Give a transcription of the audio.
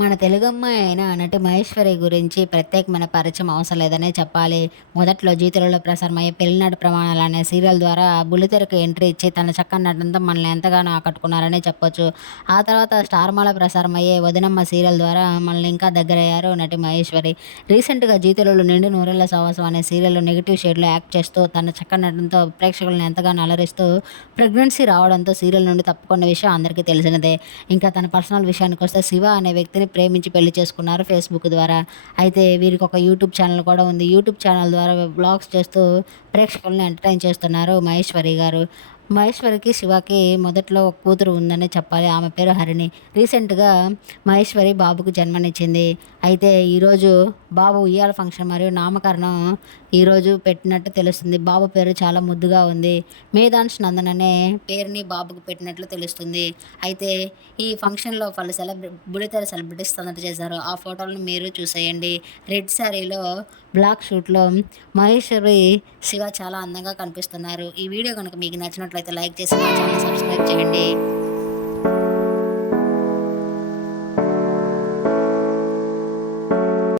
మన తెలుగమ్మాయి అయిన నటి మహేశ్వరి గురించి ప్రత్యేకమైన పరిచయం అవసరం లేదనే చెప్పాలి. మొదట్లో జీతెలుగులో ప్రసారమయ్యే 'పెళ్లినాటి ప్రమాణాలు' అనే సీరియల్ ద్వారా బుల్లితెరకు ఎంట్రీ ఇచ్చి తన చక్కని నటనతో మనల్ని ఎంతగానో ఆకట్టుకున్నారనే చెప్పొచ్చు. ఆ తర్వాత స్టార్మాలో ప్రసారమయ్యే 'వదినమ్మ' సీరియల్ ద్వారా మనల్ని ఇంకా దగ్గరయ్యారు నటి మహేశ్వరి. రీసెంట్‌గా జీ తెలుగులో 'నిండు నూరేళ్ల సావాసం' అనే సీరియల్‌లో నెగెటివ్ షేడ్‌లో యాక్ట్ చేస్తూ తన చక్కని నటనతో ప్రేక్షకులను ఎంతగానో అలరిస్తూ ప్రెగ్నెన్సీ రావడంతో సీరియల్ నుండి తప్పుకున్న విషయం అందరికీ తెలిసినదే. ఇంకా తన పర్సనల్ విషయానికొస్తే శివ అనే వ్యక్తిని ప్రేమించి పెళ్లి చేసుకున్నారు ఫేస్‌బుక్ ద్వారా. అయితే వీరికొక యూట్యూబ్ ఛానెల్ కూడా ఉంది. యూట్యూబ్ ఛానెల్ ద్వారా వ్లాగ్స్ చేస్తూ ప్రేక్షకుల్ని ఎంటర్‌టైన్ చేస్తున్నారు మహేశ్వరి గారు. మహేశ్వరికి, శివకి మొదట్లో ఒక కూతురు ఉందనే చెప్పాలి. ఆమె పేరు హరిణి. రీసెంట్‌గా మహేశ్వరి బాబుకు జన్మనిచ్చింది. అయితే ఈరోజు బాబు ఉయ్యాల ఫంక్షన్ మరియు నామకరణం ఈరోజు పెట్టినట్టు తెలుస్తుంది. బాబు పేరు చాలా ముద్దుగా ఉంది. మేధాంష్ నందన్ అనే పేరుని బాబుకు పెట్టినట్లు తెలుస్తుంది. అయితే ఈ ఫంక్షన్‌లో పలు బుల్లితెర సెలబ్రిటీస్ సందడి చేశారు. ఆ ఫోటోలను మీరు చూసేయండి. రెడ్ శారీలో బ్లాక్ షూట్‌లో మహేశ్వరి, శివ చాలా అందంగా కనిపిస్తున్నారు. ఈ వీడియో గనుక మీకు నచ్చినట్లయితే లైక్ చేసి నా ఛానెల్‌ని సబ్స్క్రైబ్ చేయండి.